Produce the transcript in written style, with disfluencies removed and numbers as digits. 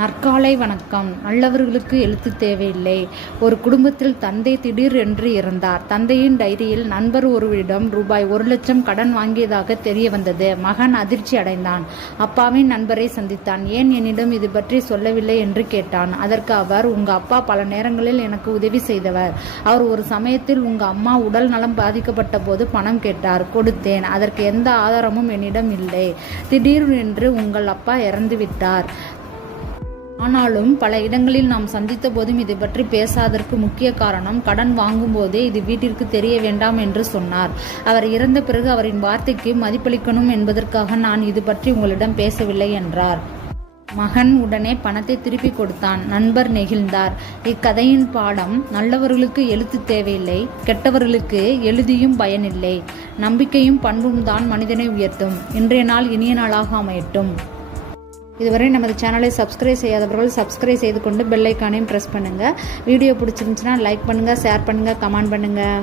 நற்காலை வணக்கம். நல்லவர்களுக்கு எழுத்து தேவையில்லை. ஒரு குடும்பத்தில் தந்தை திடீர் என்று இறந்தார். தந்தையின் டைரியில் நண்பர் ஒருவரிடம் ரூபாய் 1,00,000 கடன் வாங்கியதாக தெரிய வந்தது. மகன் அதிர்ச்சி அடைந்தான். அப்பாவின் நண்பரை சந்தித்தான். ஏன் என்னிடம் இது பற்றி சொல்லவில்லை என்று கேட்டான். அதற்கு அவர், உங்க அப்பா பல நேரங்களில் எனக்கு உதவி செய்தவர். அவர் ஒரு சமயத்தில் உங்க அம்மா உடல் நலம் பாதிக்கப்பட்ட போது பணம் கேட்டார். கொடுத்தேன். அதற்கு எந்த ஆதாரமும் என்னிடம் இல்லை. திடீர் என்று உங்கள் அப்பா இறந்து விட்டார். ஆனாலும் பல இடங்களில் நாம் சந்தித்த போதும் இது பற்றி பேசாததற்கு முக்கிய காரணம், கடன் வாங்கும் போதே இது வீட்டிற்கு தெரிய வேண்டாம் என்று சொன்னார். அவர் இறந்த பிறகு அவரின் வார்த்தைக்கு மதிப்பளிக்கணும் என்பதற்காக நான் இது பற்றி உங்களிடம் பேசவில்லை என்றார். மகன் உடனே பணத்தை திருப்பி கொடுத்தான். நண்பர் நெகிழ்ந்தார். இக்கதையின் பாடம், நல்லவர்களுக்கு எழுத்து தேவையில்லை, கெட்டவர்களுக்கு எழுதியும் பயனில்லை. நம்பிக்கையும் பண்பும் தான் மனிதனை உயர்த்தும். இன்றைய நாள் இனிய நாளாக அமையட்டும். இதுவரை நமது சேனலை சப்ஸ்கிரைப் செய்யாதவர்கள் சப்ஸ்கிரைப் செய்து கொண்டு பெல் ஐக்கானையும் ப்ரெஸ் பண்ணுங்கள். வீடியோ பிடிச்சிருந்துச்சுன்னா லைக் பண்ணுங்கள், ஷேர் பண்ணுங்கள், கமெண்ட் பண்ணுங்கள்.